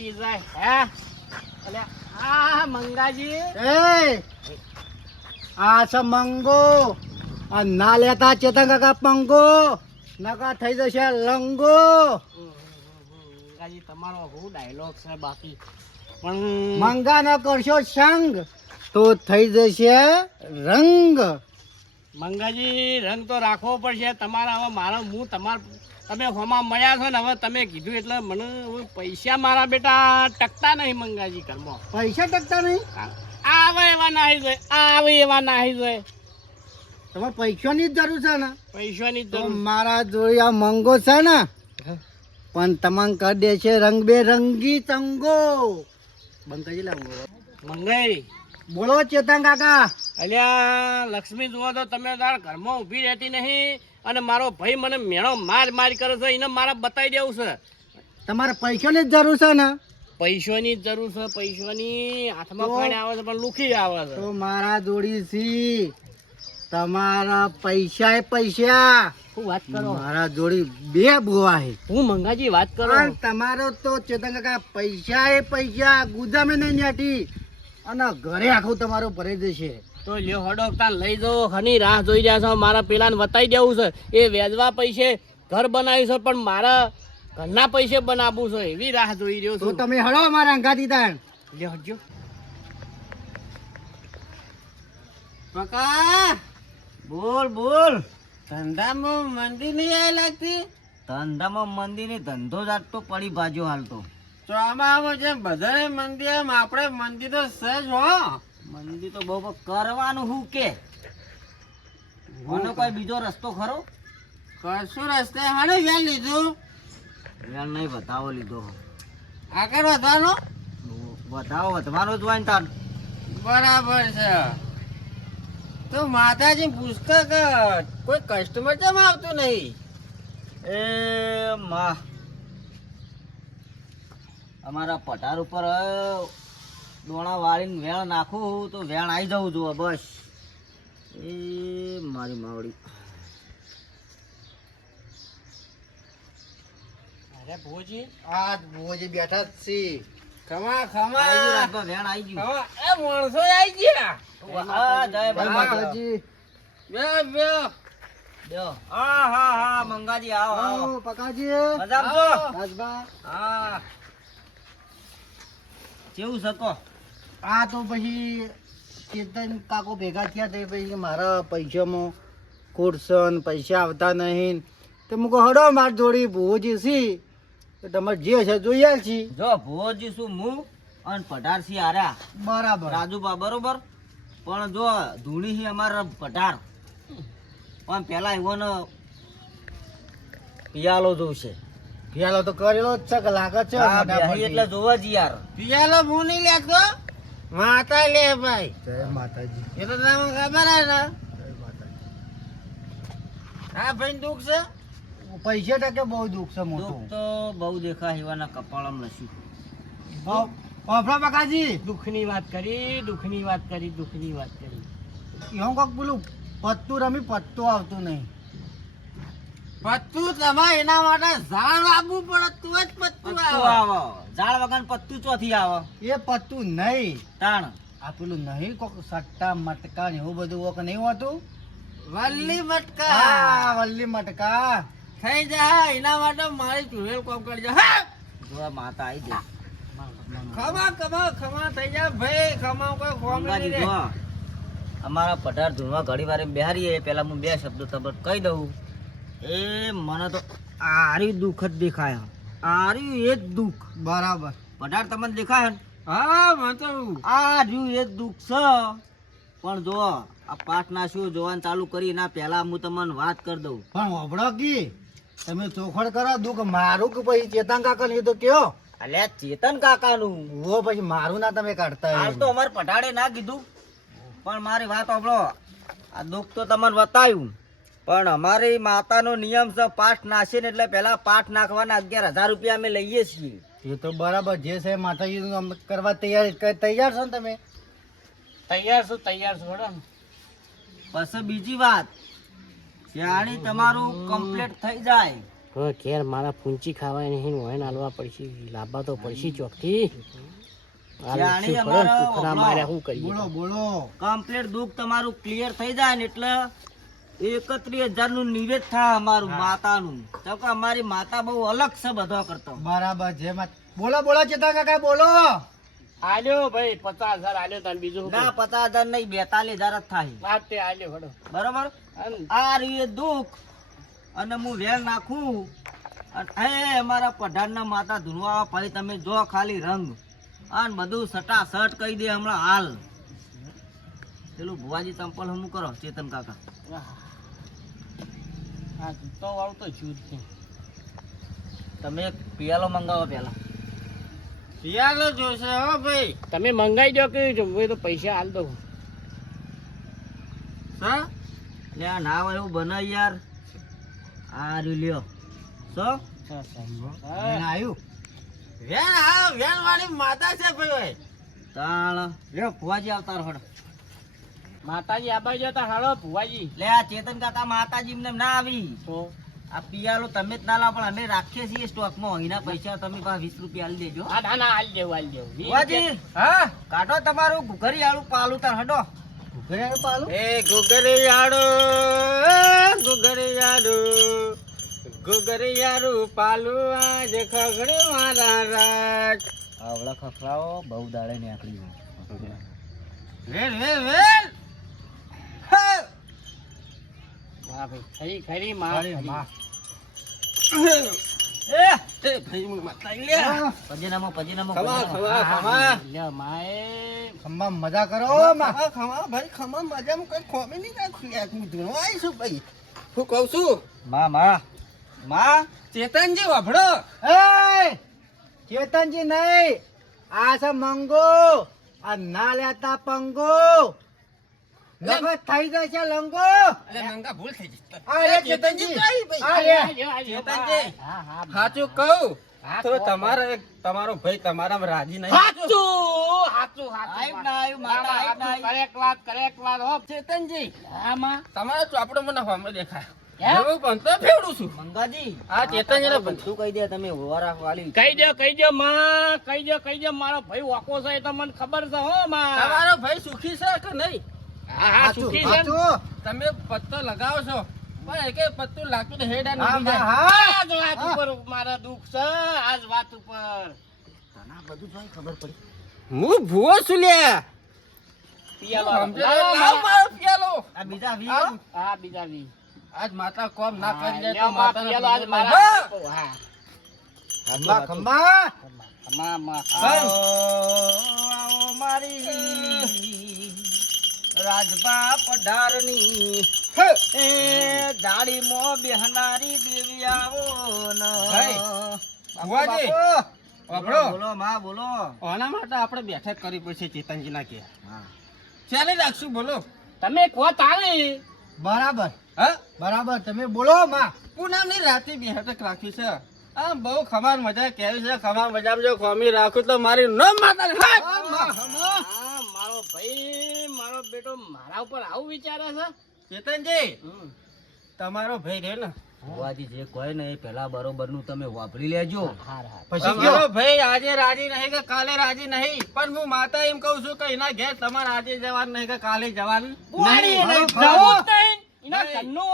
પડી જાય હે અલે આ મંગાજી એ આ છે મંગો આ ના લેતા ચેતન કાકા પંગો નકા થઈ જશે લંગો. મંગાજી તમારો હું ડાયલોગ છે બાકી પણ મંગા ન કરશો સંગ તો થઈ જશે રંગ. મંગાજી રંગ તો રાખવો પડશે તમારા. હવે મારો હું તમે હોમાં મળ્યા છો ને હવે તમે કીધું એટલે મને હવે પૈસા મારા બેટા ટકતા નહીં મંગાજી ઘરમાં. પૈસા ટકતા નહીં? આવે એવા નાહી જાય આવે એવા નાહી જાય. તમારે પૈસાની જ જરૂર છે ને? પૈસાની જ તો જરૂર. મારા જોડે આ મંગો છે ને પણ તમને કરી દે છે રંગબેરંગી ચંગો. બંકાજી લાવો મંગાઈ બોલો ચેતન કાકા. અલ્યા લક્ષ્મી જુઓ તો તમે તારા ઘરમાં ઊભી રહેતી નહીં અને મારો ભાઈ મને મેણો માર કરે છે એને મારે બતાવી દેવું છે. તમારે પૈસાની જ જરૂર છે ને? પૈસાની જ જરૂર છે. પૈસાની હાથમાં ફાઈને આવે છે પણ લુખી આવે છે. તો મારા જોડી સી તમારા પૈસા શું વાત કરો? મારા જોડી બે બુવા હે. હું મંગાજી વાત કરો. પણ તમારો તો ચેતન કાકા પૈસા ગુદામે નહીં ન્યાટી અને ઘરે આખું તમારું ભરાઈ જશે. તો લ્યો હડો તાન લઈ જાઓ. હની રાહ જોઈ રહ્યા છો મારા પેલાને બતાવી દેવું છે. એ વેચવા પૈસે ઘર બનાવ્યું છે પણ મારા ઘરના પૈસે બનાવવું છે એવી રાહ જોઈ રહ્યો તો છું. તમે હળો મારા અંગાથી તાણ. લ્યો હટજો. કાકા બોલ બોલ. ધંધામાં મંદી નહીં આવી લાગતી? ધંધામાં મંદી નહીં, ધંધો જ આટલો પડી ભાજ્યો હાલ તો. ચોમામાં જેમ બધાને મંદી એમ આપણે મંદી તો સહેજ હો. મંદી તો બહુ કરવાનું શું કે મને કોઈ બીજો રસ્તો ખરો? કશું રસ્તે હાડે વ્યાન લીધું વેણ નહીં વધાવો લીધો. આગળ વધવાનો વધવાનો જ હોય ને તાર. બરાબર છે. તો માતાજી પૂછતો કે કોઈ કસ્ટમર કેમ આવતું નહીં? એ માં અમારા પટાર ઉપર દોણા વાળીને વેણ નાખું તો વેણ આવી જવું જોઈએ બસ. એ મારી માવડી. અરે ભોજી આ ભોજી બેઠા જ છી. ખમા આઈ ખમા ગયું રાજભા, વેણ આવી ગયું. ખમા. એ માણસો આવી ગયા. હા, જય જય માતાજી. બે બે બેહો. હા હા હા મંગાજી આવો આવો. પકાજી મજામાં છો? રાજભા હા. કેવું શકો? આ તો પછી ચેતન કાકો ભેગા થયા તે પછી મારા પૈસામાં ખોટસન પૈસા આવતા નહીં તો મૂકો હડો માર જોડી ભોજી સી તો તમારે જે છે જોઈ આલ છી. જો ભોજી શું હું અને પઢાર સી આર્યા બરાબર રાજુબા બરોબર. પણ જો ધૂળી છે અમારા પઢાર પણ પેલા એવોને પિયાલો જોશે. પિયાલો તો કરેલો જ છે કે લાગે છે એટલે જોવા જ યાર. પિયાલો હું નહીં લેતો માતા લે ભાઈ. જય માતાજી. એ તો તમને ખબર હે ને? હા ભાઈ દુઃખ છે. પૈસા ટકે બહુ દુઃખ છે મોટું. દુઃખ તો બહુ દેખા એવાના કપાળમાં નથી. ઓફરા બકાજી દુઃખની વાત કરી દુઃખની વાત કરી દુઃખની વાત કરી. એવું કોક પેલું પત્તું રમી પત્તું આવતું નહીં. પત્તું તમારે એના માટે ઝાડ વાવવું પડે તો જ પત્તું આવે. ઝાડ વગર પત્તું ચોથી આવે. એ પત્તું નહીં તાણ આ પેલું નહીં કોક સટ્ટા મટકા ને એવું બધું કોક નહીં હોતું. વલ્લી મટકા હા વલ્લી મટકા થઈ જાય એના માટે મારી ચૂડેલ કોમ કરી જાય. હા! જો આ માતા આવી જાય. ખમા ખમા ખમા થઈ જાય ભાઈ. ખમા કોઈ કોમ નહીં રે. અમારા પઢાર ધૂળવા ઘડી વારે બેહારીએ પેલા હું બે શબ્દો તબત કહી દઉં. એ મને તો આરી દુઃખ જ દેખાય. આરી એ જ દુઃખ. બરાબર પઢાર તમને દેખાય ને? હા મને તો આ રહ્યું એ જ દુઃખ છે. પણ જો આ પાઠ ના શું જોવાનું ચાલુ કરી એના પહેલા હું તમને વાત કરી દઉં. પણ હોબળો કી તમે ચોખડ કરો દુઃખ મારું કે પછી ચેતન કાકા ને તો કયો? અલ્યા ચેતન કાકા નું વો પછી મારું ના તમે કાઢતા. આજ તો અમારે પઢાડે ના કીધું પણ મારી વાત હોબળો. આ દુઃખ તો તમારે બતાવ્યું પણ અમારી માતાનો નિયમ છે પાઠ નાશે ને એટલે પહેલા પાઠ નાખવાના 11,000 રૂપિયા અમે લઈએ છીએ. એ તો બરાબર જે છે માતાજી કરવા તૈયાર છો ને તમે? તૈયાર છું હેડો ને. પછી બીજી વાત જાણી તમારું કમ્પ્લીટ થઈ જાય હવે ઘેર મારા પૂંચી ખાવાય નહીં હોય હાલવા પડશે લાવવા તો પડશે ચોકથી જાણી અમારા કુકડા માર્યા શું કરીએ બોલો બોલો કમ્પ્લીટ દુઃખ તમારું ક્લિયર થઈ જાય ને એટલે 31,000 નું નિવેદ થાય અમારું માતાનું તો કે અમારી માતા બહુ અલગ છે બધો કરતો બરાબર છે બોલો બોલો ચેતા કાકા બોલો આલ્યો ભાઈ 50,000 આલ્યો તને બીજું શું ના 50,000 નહીં 42,000 જ થાય વાત તે આલ્યો હડો બરાબર આ રહ્યું દુઃખ અને હું વેલ નાખું અને હે અમારા પઢાણના માતા ધુનવા ભાઈ તમે જો ખાલી રંગ અને બધું સટા સટ કહી દે હમણાં હાલ પેલું ભુવાજી ચંપલ હમું કરો ચેતન કાકા હા તો વાળું તો જૂથ છે તમે એક પિયાલો મંગાવો પેલા પિયાલો જોશે હો ભાઈ તમે મંગાઈ દો કે હું તો પૈસા હાલ દઉં હા એટલે આ ના હોય એવું બને યાર આ રહ્યું લ્યો સો આવ્યું વેન વાળી માતા છે ભાઈ તાળ લ્યો ભુવાજી આવતા રહો માતાજી આબા જતા હાલો ભુવાજી લે આ ચેતન કાકા માતાજી એમને ના આવી તો આ પિયાલો તમે જ ના લાવો પણ અમે રાખીએ છીએ સ્ટોકમાં એના પૈસા તમે પાસે 20 રૂપિયા આલી દેજો હા ના ના હાલ દેવું ભુવાજી હા કાઢો તમારું ઘુઘરી આળું પાલું તાર હડો ઘુઘરી આળું પાલું એ ગુગરિયાડો ગુગરિયાડું પાલું આજ ખગડે મારા રાજ આવડા ખખડાઓ બહુ દાડે ને આકડી વેલ વેલ વેલ હા ભાઈ ખરી ખરી માં એ ભાઈ હું માતા લે પજીનામો ખમા ખમા ખમા લે માએ ખમ્મા મજા કરો ખમા ખમા ભાઈ ખમા મજામાં કઈ ખોમી નહીં નાખું યાર હું ધૂણો આવીશું ભાઈ હું કહું છું માં ચેતનજી વાભડો એ ચેતનજી નહીં આ છે મંગો આ ના લેતા પંગો લગત થઈ જશે લંગો અરે મંગા ભૂલ થઈ જશે અરે ચેતનજી ચેતનજી હા હા સાચું કહું તો તમારો ભાઈ તમારામાં રાજી નહીં હાચું આયબ ના આયબ માતા આયબ ના આયબ કરેક્ટ વાત હો ચેતનજી હા માં તમારો ચોપડો મને સામે દેખાય હે? હું પણ તો ફેવડું છું મંગાજી આ ચેતનજી ને શું કહી દે તમે વરા વાલી કહી દો માં કહી દો મારો ભાઈ વાકો છે એ તો મને ખબર છે હો માં તમારો ભાઈ સુખી છે કે નહીં હા હા સુખી છે ને? તમે પત્તો લગાવો છો પણ એકે પત્તું લાગતું તો હેડા હા નથી જાય આજ વાત ઉપર મારા દુઃખ છે આજ વાત ઉપર તના બધું જોઈ ખબર પડી હું ભૂવો છું લ્યા પિયાલો સમજે લાવો લાવ માં. મારો પિયાલો આ બીજા વી આવ. હા બીજા બી આજ માતા કોમ ના હા, કરી દે લ્યો તો માં, માતાને પિયાલો આજ ભૂલ મારા લાગે. આપો. હા ખંભા ખંભા માં આવો મારી રાજબા પઢારની એ જાળીમાં બેહનારી દેવી આવો ન ભાઈ, ભુવાજી, બાપુ, વાપરો. બોલો માં બોલો આના માટે આપણે બેઠક કરવી પડશે ચેતનજી ના કે હા ચાલી રાખશું બોલો તમે કહો તારે બરાબર હા બરાબર તમે બોલો માં પૂનમની રાતે બેઠક રાખી છે આમ બહુ ખમાર મજા કેવી છે ખમાર મજામાં જો ખોમી રાખું તો મારી ન માતા હા, મારો ભાઈ મારો બેટો મારા ઉપર આવું વિચારે છે ચેતનજી તમારો ભાઈ રે ને ભુવાજી જે કહે ને એ પેલા બરોબર નું તમે વાપરી લેજો હાર હાર તમારો ભાઈ આજે રાજી નહીં કે કાલે રાજી નહીં પણ હું માતા એમ કહું છું કે એના ઘેર તમારે આજે જવાનું નહીં કે કાલે જવાનું બુવાડી નહીં. નહીં, જવું જ નહીં. એના ઘરનું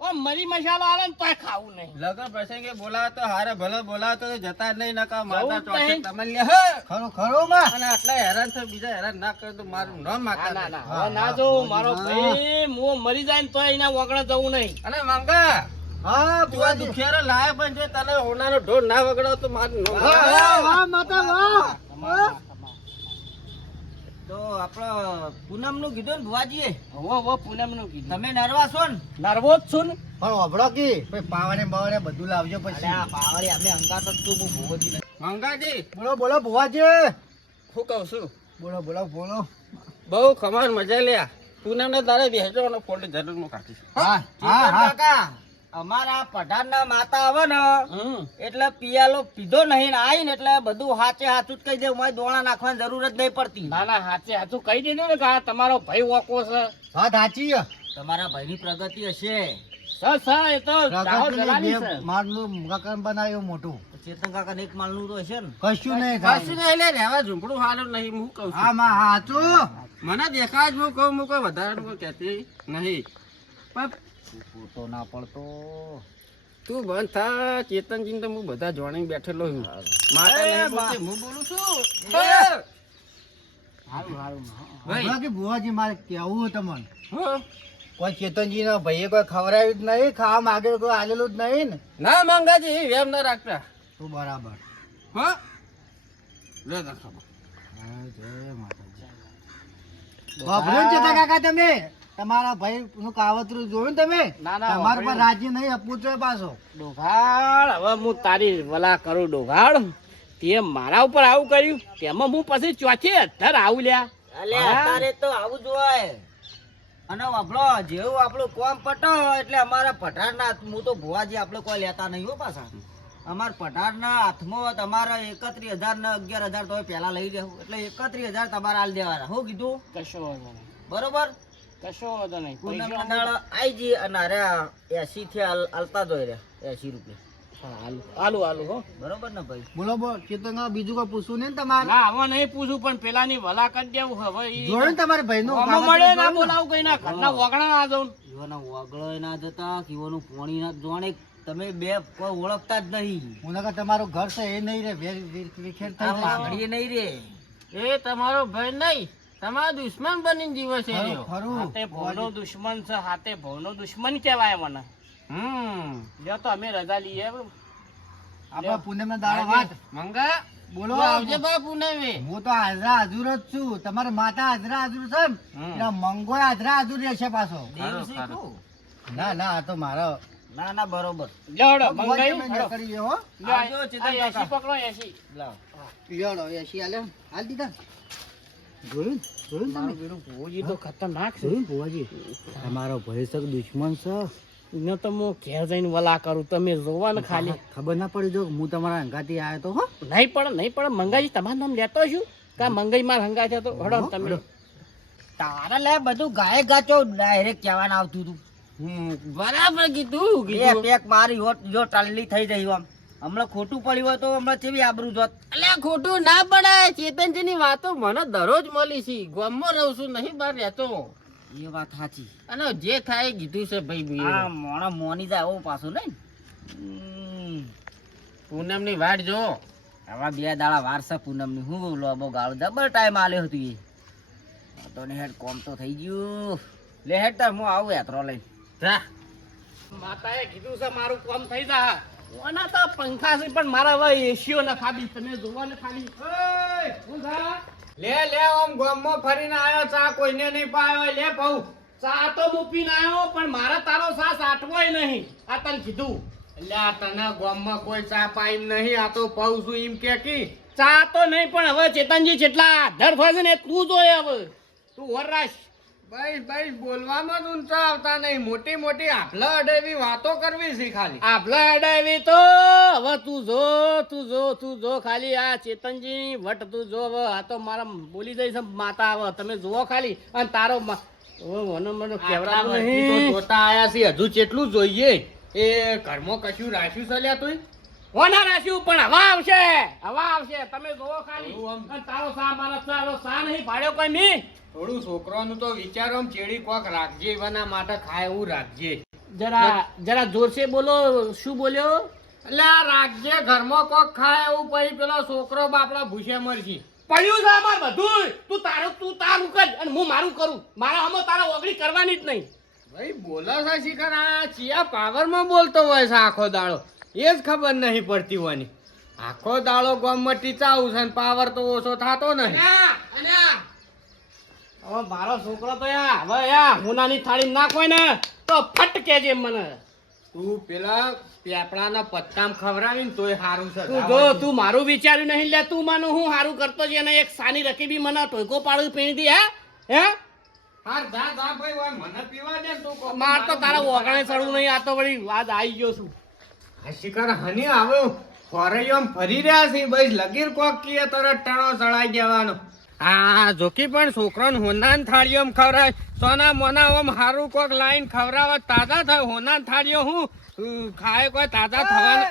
આમ મરી મસાલો આવે ને તોય ખાવું નહીં લગન પ્રસંગે બોલાવો તો હારે ભલે બોલાવો તો જતા જ નહીં નકા માતા જવું જ ચોટે નહીં. તમને લે હે. ખરો ખરો માં અને આટલા હેરાન થાય બીજા હેરાન ના કરે તો મારું નામ માતા ના નહીં. ના હવે ના જોઉં મારો ભાઈ હું મરી જાય ને તોય એના વગડે જવું નહીં અને મંગા હા તું આ ભુવાજી દુખિયારો લાવે પણ જો તને હોનાનો ઢોર ના વગડાવ તો મારું નામ વાહ, વાહ, વાહ, માતા વાહ ખમા, ખમા. તો આપણો પૂનમ નું કીધું ને ભુવાજીએ હો પૂનમ નું કીધું તમે નરવા છો ને નર્વો જ છું ને પણ અભડો કી ભાઈ પાવડે બાવડે બધું લાવજો પછી આ પાવડે અમે અંગાત જ તું ભુવાજી મંગાજી બોલો બોલો ભુવાજી હું કહું છું બોલો બોલો બોલો બહુ ખમાર મજા લ્યા પૂનમ ને તારે બેસજો અને ફોટો જરૂર હું કાઢીશ હા હા કાકા અમારા પઠાણના માતા આવે ને એટલે પિયાલો પીધો નહીં ને આવીને એટલે બધું હાચે હાચું જ કહી દે મારે દોણા નાખવાની જરૂર જ નહીં પડતી ના ના હાચે હાચું કહી દીધું ને કે આ તમારો ભાઈ વોકો છે વાત સાચી તમારા ભાઈની પ્રગતિ હશે એ તો દાહોદ જવાની છે. માળનું મકાન બનાવ્યું મોટું. ચેતન કાકા એક માલનું તો હશે ને? કશું નહીં કશું થાય. નહીં લે રહેવા ઝૂંપડું હારું નહીં હું કહું છું આમાં હાચું. મને દેખાય જ હું કહું હું કોઈ વધારે કોઈ કહેતી નહીં પણ તો ના પડતો. તું બંધ થા ચેતનજી તો હું બધા જોણી બેઠેલો છું માતા નહીં બોલતી, હું બોલું છું હારું હારું ભાઈ હમણાં કે ભુવાજી મારે કેવું તમને હો? કોઈ ચેતનજી ના ભાઈએ કોઈ ખવડાવ્યું જ નહીં, ખાવા માંગે કોઈ આલેલું જ નહીં ને. ના મંગાજી એમ ના રાખતા તો બરાબર. હો લે રાખો વાપર્યું ને ચેતન કાકા તમે? તમારા ભાઈ નું કાવતરું જોયું ને તમે? ના, ના, તમારા પર વાપર્યું. રાજી નહીં અપૂચો પાછો. ડોઘાડ હવે હું તારી વલા કરું ડોઘાડ તે મારા ઉપર આવું કર્યું તેમાં હું પછી ચોથી અધર આવું લ્યા અલે હા? અત્યારે તો આવું જ હોય. અને વાપરો જેવું આપણું કોમ પટો એટલે અમારા પઠારના હું તો ભુવાજી આપણે કોઈ લેતા નહીં હો પાછા. અમારા પઠારના હાથમાં તમારા 31,000 ને 11,000 તો પહેલા લઈ લેવું એટલે 31,000 તમારે આલ દેવાના. શું કીધું? કશો વાંધો નહીં બરોબર. કશો વાંધો નહીં પૂનમ પૈસા ના દાડો આઈ જી અને અરે 80 થી આલતા જોઈ રહ્યા 80 રૂપિયા. હા, હાલું હાલું હો બરોબર ને ભાઈ? બોલો બોલો ચેતન કાકા બીજું કોઈ પૂછવું નહીં ને તમારે? ના હવે નહીં પૂછું પણ પેલાની વલા કરી દેવું હવે ઈ જોયું ને તમારા ભાઈનું આમાં કાવતરું મળે ના જોયું ને? બોલાવું કઈ ના ઘરના વગણા ના જાઉં કીવાના વાગળોય ના જતા કીવાનું પોણી ના જોણે. તમે બે કોઈ ઓળખતા જ નહીં. હું નકર તમારું ઘર છે એ નહીં રે વિખેર થઈ આ જશે. વાઘડીએ નહીં રે. એ તમારો ભાઈ નહીં તમારો દુશ્મન બની જીવે છે ખરું, રહ્યો. ખરું. હાથે ભવનો દુશ્મન છે હાથે ભવનો દુશ્મન કહેવાય મને જો તો અમે રજા લઈએ આપણા પૂનમના દાડા વાત મંગા બોલો. તું આવજે બા પૂનમે. હું તો હાજરા હાજર જ છું. તમારે માતા હાજરા હાજર છે ને હમ. એટલે મંગો હાજરા હાજર રહેશે પાછો. સારું, દેવ સારું. શીખું. ના ના આ તો મારો ના ના બરોબર. લેવડો ભગવાન મંગાઈ તમે ન કરીએ હો. આવજો, ચેતન કાકા. 80 પકડો 80 લાવ. લ્યો 80 આલે હાલ દીધા. જોયું જોયું તમે? મારું પેલું ભોજી તો ખતરનાક છે જોયું ભુવાજી? તમારો ભયસક દુશ્મન છે. ને તો હું ઘેર જઈને વલા કરું તમે જોવા ને ખાલી ખબર ના પડી જો હું તમારા અંગાથી આવ્યો તો હો. નહીં પડે મંગાજી તમારું નામ લેતો છું કા મંગાઈ માર હંગા છે તો હડો ને તમે તારા લે બધું ગાય ગાચો ડાયરેક્ટ કહેવાનું આવતું હતું. બરાબર કીધું બે કીધું પેક મારી હોત જો ટાલી થઈ જઈ આમ. હમણાં ખોટું પડ્યું હોય તો હમણાં કેવી આબરૂ જોત. અલ્યા ખોટું ના પડાય ચેતનજી ની વાતો મને દરરોજ મળી છે ગામમાં રહું છું નહીં બહાર રહેતો એ વાત સાચી. અને જે થાય એ કીધું છે ભાઈ આ મોણા મોની જાય આવું પાછું નહીં. પૂનમ ની વાટ જો આવા બે દાડા વાર છે પૂનમની. હું લોબો ગાળો જબર ટાઈમ આલ્યો હતો એ. તો ને હેડ કોમ તો થઈ ગયું. લે હેડ તાર હું આવું યાત્રો લઈને. જા માતાએ કીધું છે મારું કામ થઈ જા ઓના તો પંખા છે પણ મારા હવે એસીઓ ન ખાબી તમે જોવા ને ખાલી હું થા લે ઓમ ગામમાં ફરીને આવ્યો ચા કોઈને નહીં પાયો લે પાઉ ચા તો હું પીને આવ્યો પણ મારા તારો સા સાટવોય નહીં આ તને કીધું એટલે આ તને ગામમાં કોઈ ચા પાઈ નહીં આ તો પાઉ છું એમ કે કી ચા તો નહીં પણ હવે ચેતનજી જેટલા ધર ફરશે ને તું જોયે હવે તું વરરાશ ભાઈ બોલવામાં જ ઊંચા આવતા નહીં મોટી મોટી આભલા અડેવી વાતો કરવી છે ખાલી આપલા અડાવી તો હવે તું જો ખાલી આ ચેતનજી વટ તું જો હવે આ તો મારા બોલી જઈશ માતા હવે તમે જુઓ ખાલી અને તારો મને કેવડાવું તો નહીં જોતા આયા છે હજુ કેટલું જોઈએ એ ઘરમાં કશું રાખ્યું છે લ્યા તું ઓના રાખ્યું પણ હવા આવશે તમે જુઓ ખાલી અને તારો સા મારા તારો સા નહીં ભાડ્યો કોઈ નહીં થોડું છોકરાનું તો વિચારો આમ ચેડી કોક રાખજે એવાના માટે ખાય એવું રાખજે જરા જોરસે બોલો શું બોલ્યો એટલે આ રાખજે ઘરમાં કોક ખાય એવું પછી પેલો છોકરો બાપડા ભૂસે મરશે પડ્યું છે અમાર બધું તું તારું કર અને હું મારું કરું મારા હમો તારા ઓગળી કરવાની જ નહીં ભાઈ બોલો છે શિખર આ ચિયા પાવરમાં બોલતો હોય છે આખો દાડો એ જ ખબર નહીં પડતી હોવાની આખો દાડો ગામમાં ટીચાવું છે પાવર તો ઓછો થતો નહીં હવે મારો છોકરો તો હુનાની થાળી નાખોય ને તો ફટ કેજે મને તું પેલા પેપડાના પત્તામાં ખવડાવીને તોય સારું છે તું મારું વિચાર્યું નહીં લે તું મને હું સારું કરતો છે ને એક સાની રકીબી મને ટોયકો પાડું પીણી દી હે હાર જા ભાઈ ઓય મને પીવા દે તું કોક માર તો તારા ઓગણે ચડવું નહીં આ તો વળી આજ આવી ગયો છું આ શિખર હની આવે ફોરૈયો ફરી રહ્યા છે બસ લગીર કોક કીએ તરત ટણો ચડાઈ દેવાનો આ જોકી પણ છોકરાને હોનાન થાળીઓ ખવડાવે સોના મોના ઓમ હારું કોક લાઈન ખવડાવે તાજા થાય હોનાન થાળીઓ હું ખાય કોઈ તાજા થવાના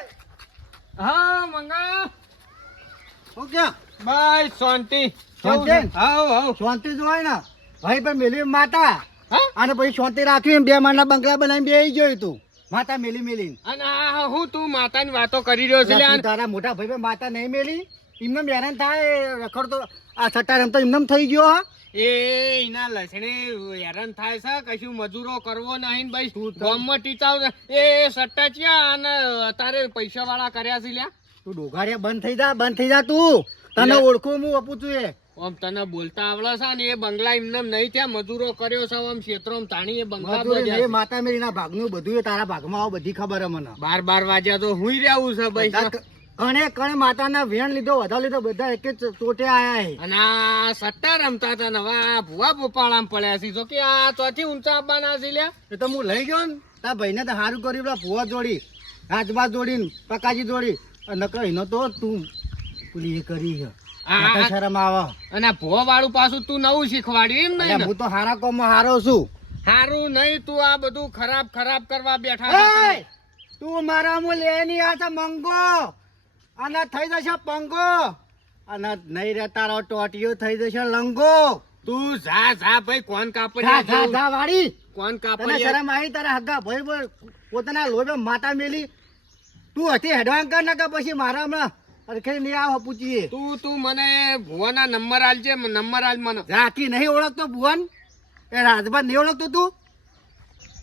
હા મંગા હું ક્યાં બાય શાંતિ શાંતિ? હાવ હાવ શાંતિ જ હોય ને ભાઈ પણ મેલી માતા હા? અને પછી શાંતિ રાખવી એમ 2 માળના બંગલા બનાવીને બેસી ગયો તું માતા મેલી મેલી અને આ હું તું માતાની વાતો કરી રહ્યો છે લે આ- તારા મોટા ભાઈ માતા નહીં મેલી એમને હેરાન થાય રખડતો આ સટ્ટા રમતો એમને થઈ ગયો હા એ એના લસણે હેરાન થાય છે કશું મજૂરો કરવો નહીં ભાઈ ગામમાં ટીચાવ એ સટ્ટા ચ્યા અને તારે પૈસા વાળા કર્યા છે લ્યા તું ડોગાડિયા બંધ થઈ જા તું તને ઓળખું હું આપું છું એ આમ તને બોલતા આવડે છે ને એ બંગલા એમને નહીં ત્યાં મજૂરો કર્યો છે આમ ક્ષેત્રોમાં તાણી એ બંગલા મજૂરી બધા નહીં, માતા મેરીના ભાગનું બધું એ તારા ભાગમાં આવો બધી ખબર હે મને 12 વાગ્યા તો હુઈ રહેવું છે ભાઈ કણે માતાના વેણ લીધો વધારે લીધો બધા એક જ ચોટે આયા હે અને આ સટ્ટા રમતા હતા ને હવે આ ભુવા ભોપાળામાં પડ્યા છે જો કે આ ચોથી ઊંચા આપવાના છે લ્યા એ તો હું લઈ ગયો ને તારા ભાઈને તો સારું કર્યું પેલા ભુવા જોડી રાજબા જોડીને પકાજી જોડી નકર એનો તો તું પેલી એ કરી છે માતા શરમ આવે અને આ ભુવા વાળું પાછું તું નવું શીખવાડ્યું એમ નહીં અલ્યા, હું તો હારા કોમમાં હારો છું સારું નહીં તું આ બધું ખરાબ કરવા બેઠા એય! છે તું મારા મો લેની આ છે મંગો અને થઈ જશે પંગો અને નહીં રે તારો ટોટિયો થઈ જશે લંગો તું જા જા ભાઈ કોણ જા કાપડિયા જા જા વાળી કોણ તને કાપડિયા શરમ આવી તારા હગા ભાઈ ભાઈ પોતાના લોભે માતા મેલી તું હતી હેડવાન કર ને કે પછી મારા હમણાં અરખે નહીં આવ પૂછીએ તું મને ભુવાના નંબર આલજે નંબર આલ મને રાતી નહીં ઓળખતો ભુવન એ રાજભા નહીં ઓળખતો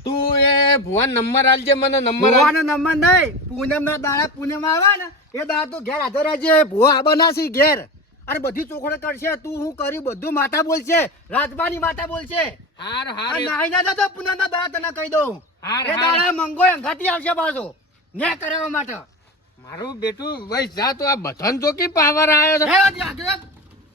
તું એ ભુવન નંબર આલજે મને નંબર આલ ભુવાનો નંબર નહીં પૂનમ ના દાડા પૂનમ આવે ને એ દાડા તો ઘેર હાજર રહેજે ભુવા બનાસી ઘેર અરે બધી ચોખડે કરશે તું હું કરી બધું માતા બોલશે રાજબાની માતા બોલશે હાર હાર અને નાઈ ના જતો પૂનમ ના દાડા તને કહી દઉં હાર, એ હાર. દાડા મંગો અંગાતી આવશે પાછો ને કરાવવા માટે મારું બેટું ભાઈ જા તો આ બધાને જો કે પાવર આવ્યો છે હે, હજી આગળ.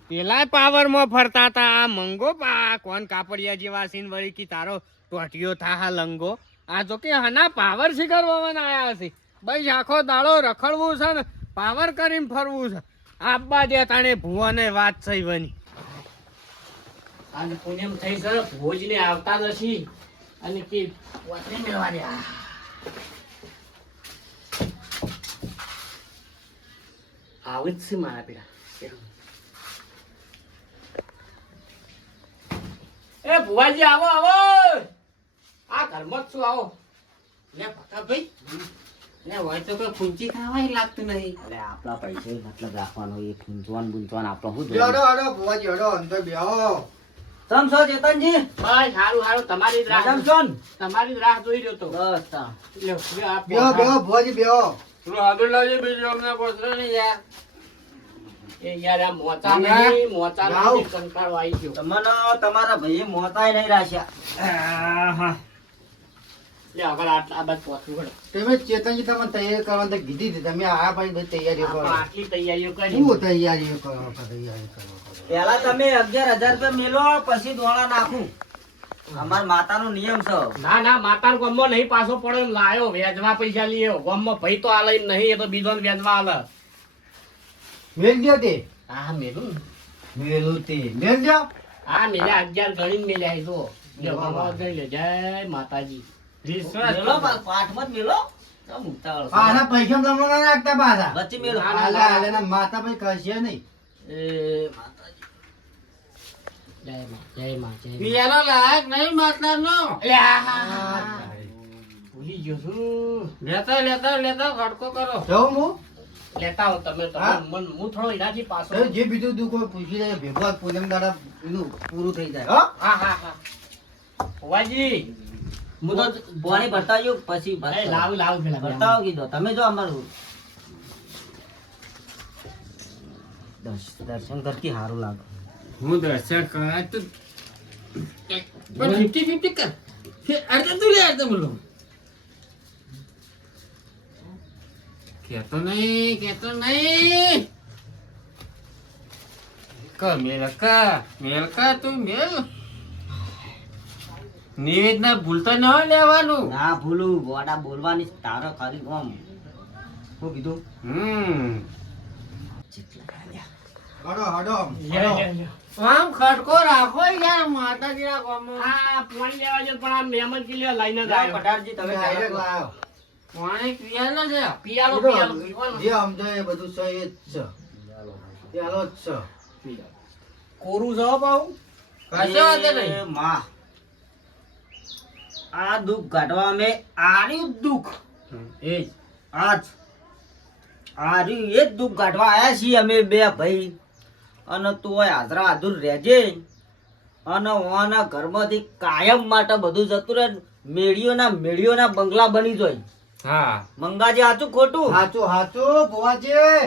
પેલા પાવર માં ફરતા હતા આ મંગો પા કોણ કાપડિયા જેવા સીન વળી કે તારો ટોટિયો થા હા લંગો આ જો કે હના પાવર શીખરવાના આયા છે ભાઈ આખો દાડો રખડવું છે ને પાવર કરીને ફરવું છે આબા દે તાણે ભુવાને વાત થઈ બની અને પુણ્યમ થઈ સર ભોજને આવતા નથી અને કે વાતને મેળવા દે આવે જ છે મારા પેલા એ ભુવાજી આવો આવો આ ઘરમાં જ છું આવો લે ભકા ભાઈ ને હોય તો કોઈ ફૂંચી ખાવાય લાગતું નહીં અરે આપણા પૈસે મતલબ રાખવાનો એ ખૂંચવાન બુંચવાન આપણો શું બેહો, હડો, ભુવાજી, હડો, અંદર બેહો. તમ છો ચેતનજી બસ સારું સારું તમારી જ રાહ મેડમ સોન તમારી જ રાહ જોઈ રહ્યો તો બસ તા લ્યો, લ્યો, આ બેહો, બેહો, ભુવાજી, બેહો. એ યાર આ મોચા ના. નહીં, મોચા લાવ. નહીં, કંટાળો આવી ગયો. તમને તમારા ભાઈએ મોતાય નહીં રાખ્યા લે, આગળ આ બાજુ પહોંચવું પડે. તમે ચેતનજી તમને તૈયારી કરવાની તો કીધી હતી તમે આ ભાઈ બધી તૈયારીઓ કરો આપણે આટલી તૈયારીઓ કરી શું તૈયારીઓ કરો તૈયારી કરો પેલા તમે 11,000 રૂપિયા મેલો પછી દોણા નાખું અમાર માતાનો નિયમ છે ના ના માતાનો ગમમાં નહીં પાછો પડે ને લાયો વેચવા પૈસા લીયો ગમમાં ભાઈ તો આલે એમ નહીં એ તો બીજો વેચવા આલે મેલ દો તે હા મેલું ને. મેલું તે મેલ દો હા મેલ્યા 11 ગણીને મેલ્યા એ જો લ્યો, વાહ, વાહ. ગણવા ગણી લે જય માતાજી મેલો પાઠમાં જ મેલો તમ ઉતાવળ છે. પાછા પૈસા તમને ના રાખતા પાછા વચ્ચે મેલો ના, ના, આલા આલાના માતા ભાઈ કહેશે નહીં એ જય મા જય મા જય મા. પિયાનો લાયક નહીં માતાનો અલ્યા, ભૂલી ગયો છું લેતા લેતા લેતા ખડકો કરો જાઉં હું લેતા હો તમે હા? મન હું થોડો એનાથી પાછો તો જે બીજું દુઃખ હોય પૂછી લે ભેગો પૂનમ દાડા એનું પૂરું થઈ જાય હો હા હા હા ભુવાજી હું તો પાણી ભરતા આવ્યો પછી એ લાવ લાવ પેલા ભરતા આવો કીધો તમે જો અમારું દર્શન કરતી સારું લાગે હું દર્શન કરાય તો પણ 50-50 કર અડધા તું લે અડધા બોલો કેતો નહીં મેલકા તું મેલ નિવેદના ભૂલતા ન લેવાનું ના ભૂલું ગોડા બોલવાની તારો કરી આમ શું કીધું હડો હડો આમ ખટકો રાખો યાર માતાજીના ગામમાં. આ પાણી લેવા છે પણ આ મહેમાન કિલ્લે લઈને જ જાઓ, આવ્યો. પટારજી તમે ડાયરેક્ટ ચાલો. લાયો. પાણી પીવાનો છે. પિયાલો કીધું, પિયાલો પીવાનો. જે સમજો એ બધું સહી જ છે ચાલો જ છે કોરું છે હો પાછું. કશો વાંધો નહીં. એ માં, આ દુઃખ કાઢવા અમે આર્યું દુઃખ એ જ. આજ આર્યું એ જ દુઃખ કાઢવા આયા છીએ અમે બે ભાઈ. અને તું હોય હાજરા હાજર રહેજે અને ઓના ઘરમાંથી કાયમ માટે બધું જતું રહે. મેળીઓના બંગલા બની જોઈ. હા મંગાજી આચું ખોટું? હાચું હાચું ભુવાજી.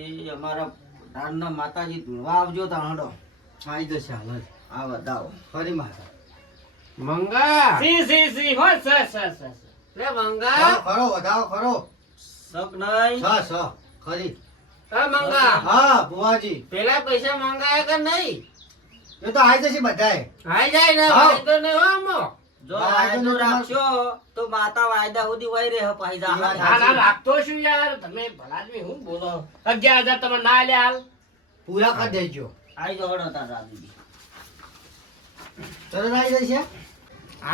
એ અમારા પઠાણના માતાજી ધૂળવા આવજો તાણડો. આવી જશે હાલ જ. આ બતાવો. ફરી માતા મંગા સી હો સ લે મંગા. ખરો વધાવો ખરો શક નહીં. સ ખરી હા મંગા. હા ભુવાજી પેલા પૈસા મંગાયા કે નહીં? એ તો આવી જશે બધાય. આઈ જાય ને હા. વાંધો નહીં હો અમો. જો હા, વાયદો તો તમારે- રાખશો તો માતા વાયદા સુધી વહી રહે પાયદા. એ વાત ના ના રાખતો શું યાર તમે ભલાદમી હું બોલો 11,000 તમે ના લે હાલ. પૂરા કરી દેજો. આઈ જો હળો તાર રાધુજી. તરત આવી જશે.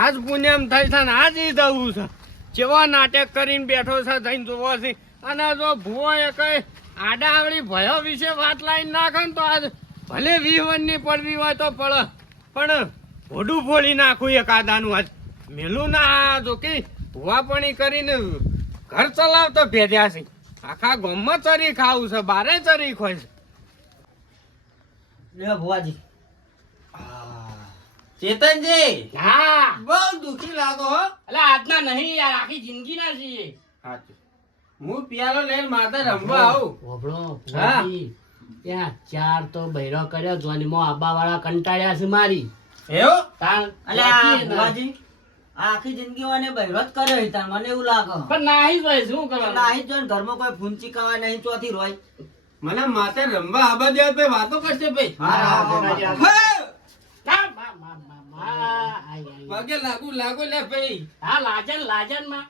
આજ પુણ્યમ થઈ છે ને આજ ઈ દવું છે. જેવા નાટક કરીને બેઠો છે જઈને જોવો છે. અને જો ભૂવો એ કઈ આડા આવડી ભયો વિશે વાત લાઈન નાખે ને તો આજ ભલે 20 ની પડવી હોય તો પડે પણ ભોડું ફોડી નાખું એક આદાનું આજ મેલું ના જો કે ભૂવાપણી કરીને ઘર ચલાવતો ભેદ્યા છે. આખા ગામમાં ચરી ખાવું છે બારે ચરી ખોય છે. લે ભુવાજી. ચેતનજી હા બહુ દુખી લાગો હો. એટલે આજના નહીં યાર આખી જિંદગી ના છીએ. હું પિયાલો લઈને માતા રમવા આવું. ઓબળો હા. ભુવાજી, ત્યાં 4 તો બૈરો કર્યો જોનીમાં આબા વાળા કંટાળ્યા છે મારી એવું તાણ અલ્યા બાકી ના. ભુવાજી, આ આખી જિંદગી મને બહેરો જ કર્યો છે તાર. મને એવું લાગે. પણ નાહી જ હોય શું કરવાનું નાહી જ જોઈને ઘરમાં કોઈ ફૂંચી કવાય નહીં ચોથી રોય. મને માતે રમવા આબા દે ભાઈ વાતો કરશે ભાઈ. હા, હા! હા, આય, આય. પગે લાગુ લે ભાઈ. હા લાજન માં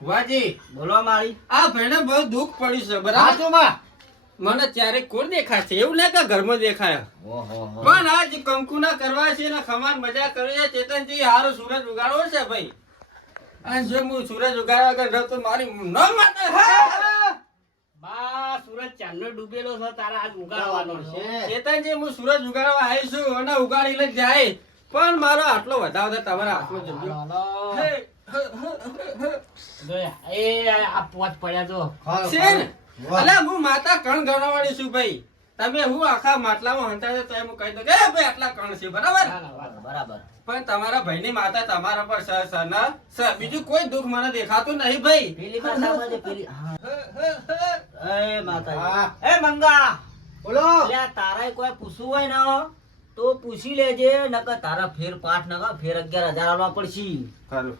વાજી બોલો મારી. આ ભાઈને બહુ દુઃખ પડ્યું છે બરાબર. હાચુંમાં. મને ત્યારે કોણ દેખાય છે એવું નહીં કે ઘરમાં દેખાય. ઓહો. પણ આજ કંકુના કરવા છે ને ખમાન મજા કરે છે. ચેતનજી હારો સૂરજ ઉગાડવો છે ભાઈ. અને જો હું સૂરજ ઉગાડવા વગર રહું તો મારી ન માતે. બા સુરજ ચાંદનો ડૂબેલો છે તારા આજ ઉગાડવાનો છે ચેતનજી હું સૂરજ ઉગાડવા આવી છું અને ઉગાડી લઈ જાય પણ મારો આટલો વધાવ છે તમારા હાથમાં જમજો. હાલો. હે, જોયા. એ આ પોત પડ્યા તો ખરો, છે ને? વાહ. અલા હું માતા કણ ગણવાળી છું ભાઈ. તમે હું આખા માટલામાં હંતાડે તો એમ કહી દો કે ભાઈ આટલા કણ છે બરાબર. બરાબર. પણ તમારા ભાઈની માતા તમારા પર સ ન સ બીજું કોઈ દુઃખ મને દેખાતું નહીં ભાઈ. પેલી માતા છે પેલી. હા. એ માતાજી. હા. એ મંગા. બોલો. અલ્યા તારાય કોઈ પૂછવું હોય ને તો પૂછી લેજે. નકર તારા ફેર પાઠ નકર ફેર 11,000 આલવા પડશે. ખરું.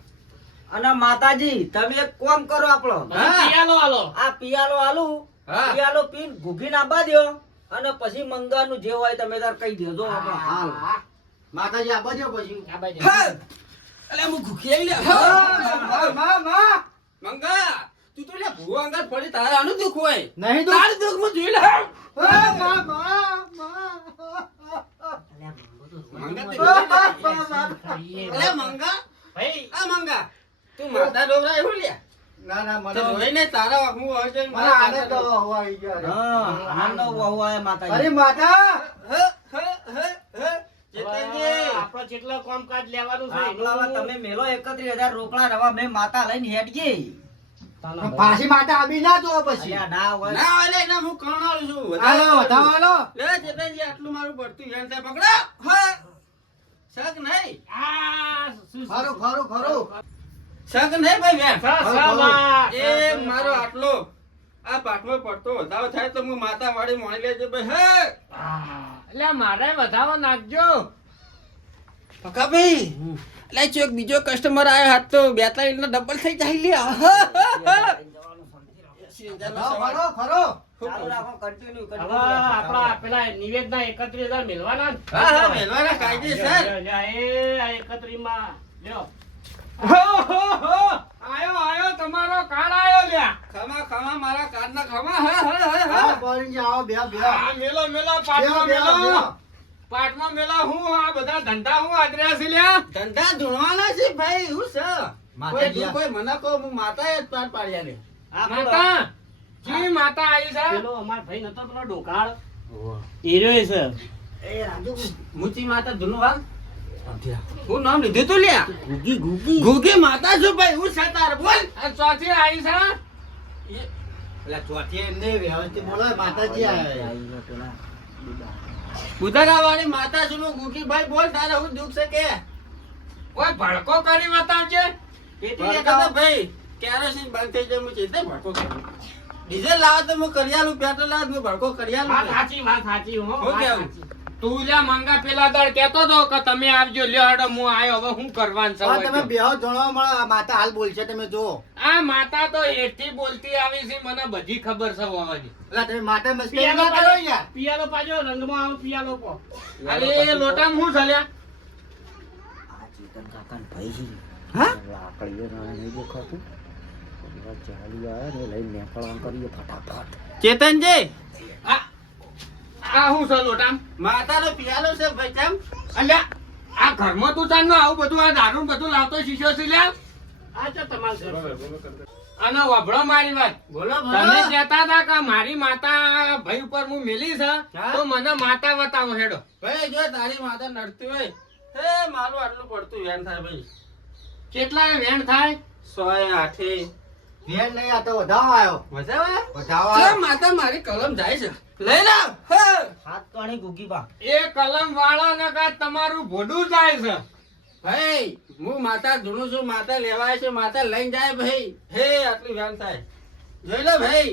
અને માતાજી તમે એક કામ કરો આપણો. હા. પિયાલો હાલો આ પિયાલો આલું. હા. પિયાલો પીન ઘૂઘી નાબા દ્યો અને પછી મંગાનું જે હોય તમે તાર કહી દેજો. આપણે હાલ. માતાજી આ બાજુ પછી. આ બાજુ. હા. અલે હું ભૂખી આવી લે. માં. મંગા તું તો લે ભૂવા અંગત પડી તારે આનું દુઃખ હોય. નહીં તો. તારું દુઃખ હું જોઈ લે. માં. મંગા તે કરીએ. અલે મંગા ભાઈ આ મંગા તું માતા ડોબરા એવું લે. ના ના તો મને જોઈને તારા વાંકમાં હોય છે ને મને મારા આનંદ માતા હવા આવી ગયો. હા, આનંદનો વહુ આયા માતાજી. અરે માતા. ચેતનજી આપણો જેટલો કામકાજ લેવાનું છે આપણામાં તમે મેલો 31,000 રોકડા રવા મેં માતા લઈને હેડજે. પાછી માતા આવી ના તો પછી. અલ્યા ના હોય. ના ઓલે ના હું કરનાર છું. હાલો વધાવો હાલો. લે ચેતનજી આટલું મારું પડતું હેણ થાય પકડો. હા શક નહીં. આ ખરું ખરું ખરું. શક નહીં ભાઈ બેન. એ એ મારો આટલો આ પાઠમાં પડતો વધારો થાય તો હું માતા વાળી મોણી લેજે ભાઈ. હે એટલે મારે વધાવો નાખજો પકા ભાઈ લે ચોક બીજો કસ્ટમર આવ્યો હાથ તો 42 નો ડબલ થઈ જાય લે. ખરો ખરો. ચાલુ રાખો, continue, હવે continue. આપણા પેલા નિવેદના 31,000 મેળવાના ને? હા હા મેલવાના કાયદેસર. લ્યો, લ્યો, એ આ 31 માં લ્યો આયો તમારો કાળ આયો લ્યા. ખમા ખમા મારા કારના ખમા હે હે હે હે. આવો પરીજી, આવો, બેહો, બેહો. આ મેલો મેલો બેહો, પાટમાં બેહો, મેલો. બેહો. પાટમાં મેલો હું આ બધા ધંધા હું આદર્યા છે લ્યા. ધંધા ધૂણવાના છે ભાઈ હું છે માતા કોઈ તું કોઈ મને કહો હું માતા જ પાર પાડ્યા ને માતા જી માતા આવી છે. પેલો અમાર ભાઈ નતો પેલો ડોકાળ હીરો છે એ રાજુ, મુચી માતા ધૂણવા હું નામ લીધું તું લ્યા ગુગી, ગુગી. ગુગી માતા છું ભાઈ હું છે તાર બોલ આ ચોથી આવી છે. એટલે ચોથી એમને વ્યવસ્થિત બોલો, માતાજી આવ્યા. બુધારા વાળી માતા છું નું ગુગી ભાઈ બોલ તારે હું દુઃખ છે કે કોઈ ભડકો કરી બતાવજે. ભડકો ભાઈ કેરોસીન બંધ થઈ જાય હું ચેતે ભડકો કરું ડીઝલ લાવો તો હું કરિયાલું પેટ્રોલ લાવ હું ભડકો કરિયાલું વાત સાચી હો. હું કેવું? તું લ્યા મંગા પેલા દળ કેતો તો કે તમે આવજો લ્યો હેડો હું આયો હવે હું કરવાનું છે પણ હવે તમે તો. બેહો, જણાવો મળે, આ માતા હાલ બોલશે, તમે જુઓ. આ માતા તો હેઠથી બોલતી આવી છે મને બધી ખબર છે હોવાની. એટલે તમે માતા મસ્કરી પિયાલો ના કરો યાર. પિયાલો પાછો રંગમાં આવે પિયાલો પો અરે લોટામાં હું ચાલ્યા. આ ચેતન કાકાને ભાઈ છે. હા? લાકડીઓ ના નહીં દેખાતું. બધા જાળી આવે ને લઈને નેકળવાનું કરીએ ફટાફટ. ચેતનજી આ હું છે લોટામ. માતાનો પિયાલો છે ભાઈ કેમ અલ્યા આ ઘરમાં તું ચાલ આવું બધું આ દારૂ ને બધું લાવતો શીશો છે લ્યા. આ છે તમારું ઘર. અને વભળો મારી વાત. બોલો તમે બોલો કહેતા હતા કે મારી માતા ભાઈ ઉપર હું મેલી છે હા? તો મને માતા બતાવો હેડો. ભાઈ જો તારી માતા નડતી હોય હે મારું આટલું પડતું વેણ થાય ભાઈ કેટલા વેણ થાય? 108 ભેળ નહીં, આ તો વધાવો આવ્યો. મજા વધાવો આવે આવ્યો. માતા મારી કલમ જાય છે લઈ લાવ હે હાથ કાણી ગુગી બા. એ કલમ વાળા ને કા તમારું ભોડું જાય છે. ભાઈ હું માતા ધૂણું છું માતા લેવાય છે માતા લઈને જાય ભાઈ હે આટલું વેણ થાય જોઈ લો ભાઈ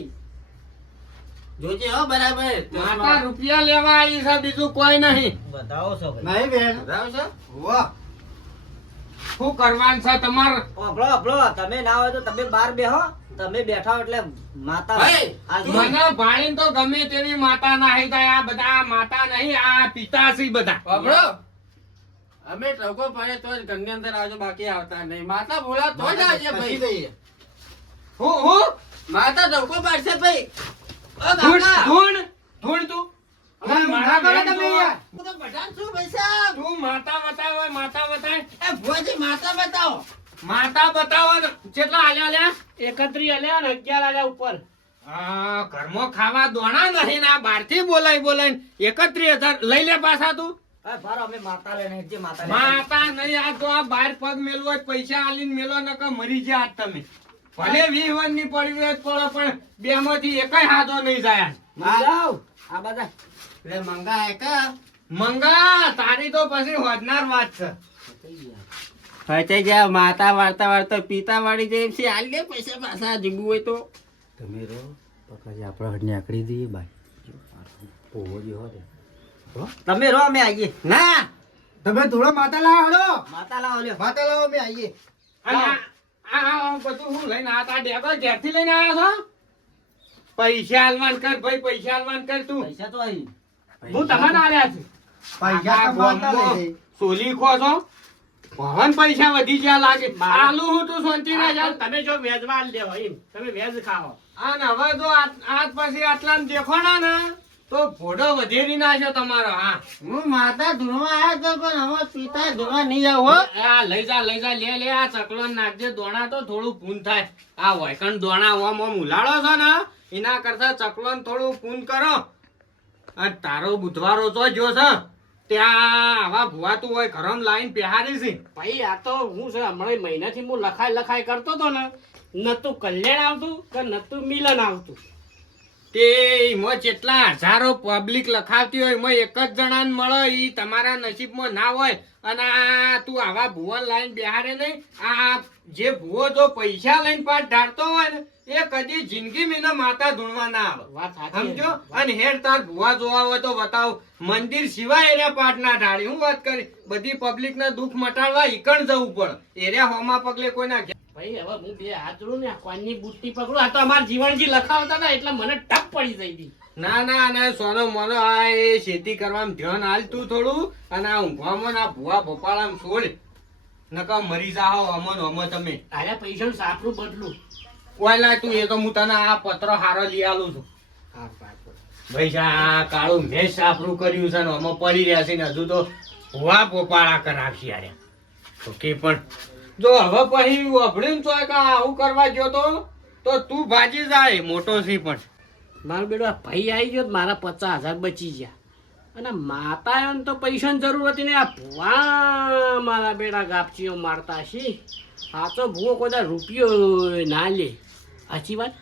જોજે હો બરાબર માતા રૂપિયા લેવા આવી છે બીજું કોઈ નહીં. બતાવો છો ભાઈ. નહીં બેન. બરાબર છે વાહ. શું કરવાનું છે તમારે? આપણો આપણો તમે ના હોય તો તમે બહાર બેહો. તમે બેઠા હો એટલે માતા ભાઈ, આ તું મને ભાળીને તો ગમે તેવી માતા નાહી થાય. આ બધા માતા નહીં આ પિતા છે બધા. બાબડો અમે ટકો પડે તો જ ઘરની અંદર આવજો બાકી આવતા નહીં માતા બોલા તો જ આવજે પછી ભાઈ જઈએ. હું માતા ટકો પાડશે ભાઈ ઓ ધૂણ કાકા ધૂણ ધૂણ તું હવે મારા બેન કરો તમે જોવા. યાર. હું તો પઠાણ છું ભાઈ સાહેબ તું માતા બતાવો માતા બતાય. એ ભુવાજી માતા બતાવો માતા બતાવો ને. કેટલા આલ્યા લ્યા? 31 આલ્યા ને 11 આલ્યા ઉપર આ ઘરમાં ખાવા દોણા નહીં ને આ બહારથી બોલાઈને 31,000 લઈ લે પાછા તું. હા, બાર અમે માતા લઈને જે માતા લઈને. માતા નહીં આ તો આ બહાર પગ મેલવો હોય પૈસા આલીને મેલો ન કે મરી જાય આજ તમે. ભલે 20 વર્ષની પડી હોય તો પડે પણ બે માંથી એકેય હાથો નહીં જાય આજ. જાઓ. આ બધા એટલે મંગા કા મંગા તારી તો પછી હોદનાર વાત છે. ફચાઈ જાય માતા વાર્તા વાર્તા પિતા વાળી જાય છે આલ લે પૈસા પાછા જીગું હોય તો તમે રહો પછી આપણે હડની આકડી દઈએ ભાઈ. તમે રહો અમે આવીએ. ના તમે થોડો માતા લાવો હડો. માતા લાવો લ્યો. માતા લાવો, અમે આવીએ. અને આ બધું હું લઈને આ તા ડેગો ઘેરથી લઈને આવ્યો છો? પૈસા આલવાન કર ભાઈ પૈસા આલવાન કર તું. પૈસા તો અહીં. હું તમને આલ્યા છે. પૈસા આખા તો માતા ગામમાં લઈ. સોલી ખો છો ભવન પૈસા વધી ગયા લાગે. આલુ હું તું શાંતિ ના જાવ. તમે જો વેજવા આલ દેવો એમ તમે વેજ ખાઓ અને હવે જો આજ પછી આટલા દેખોણા ને તો ભોડો વધેરી નાખ્યો તમારો. હા હું માતા ધૂણવા આવ્યો તો પણ હવે પિતા ધૂણવા નહીં જાવ હો આ લઈ જા લે આ ચકલો ને નાખજે દોણા તો થોડું પૂન થાય. આ વૈકણ દોણા ઓમ ઉલાળો છો ને એના કરતા ચકલો ને થોડું પૂન કરો. અને તારો બુધવારો તો જો છે ત્યાં આવા ભુવાતું હોય ઘરમ લાઈન પહેરી છે. ભાઈ આ તો હું છે હમણાં મહિનાથી હું લખાઈ કરતો તો ને નતું કલ્યાણ આવતું કે નતું મિલન આવતું તે એમાં જેટલા હજારો પબ્લિક લખાવતી હોય એમાં એક જ જણાને મળે ઈ તમારા નસીબમાં ના હોય. અને આ તું આવા ભુવન લાઈન બેહારે નહીં. આ જે ભુવો જો પૈસા લઈને પાછ ઢાળતો હોય ને એ કદી જિંદગી મીને માતા ધૂણવા ના આવે. વાત સાચી સમજો? અને હેર તાર ભુવા જોવા હોય તો બતાવ મંદિર સિવાય એરિયા પાઠ ના ઢાળી. હું વાત કરી બધી પબ્લિક ના દુઃખ મટાડવા ઈકણ જવું પડે. એરિયા હોમાં પગલે કોઈના ભાઈ હવે હું બે હાથ જોડું ને આ કોઈની બુટ્ટી પકડું આ તો અમારા જીવનજી લખાવતા હતા એટલે મને ટપ પડી જઈ હતી ના સોનો મોનો આ એ ખેતી કરવામાં ધ્યાન હાલ તું થોડું. અને આ ઊંઘવામાં ના ભુવા ભોપાળામાં છોડ નકા મરી જાઓ અમો તમે. તારે પૈસાનું સાપરું બદલું ઓય લાય તું એ તો હું તને આ પત્ર હારો લઈ આલું છું ભાઈ આ કાળું મેષ આપણું કર્યું છે ને આમાં પડી રહ્યા છે ને હજુ તો ભૂવા પોપાળા કરાવશે યાર તો કે પણ જો હવે પછી અભડીને તો કે આવું કરવા ગયો તો તું ભાજી જાય મોટો છે પણ મારો બેટો આ ભાઈ આવી ગયો તો મારા 50,000 બચી ગયા અને માતા એમ તો પૈસાની જરૂર હતી ને આ ભુવા મારા બેટા ગાપચીઓ મારતા છે આ તો ભૂવો કોઈ રૂપિયો ના લે સાચી વાત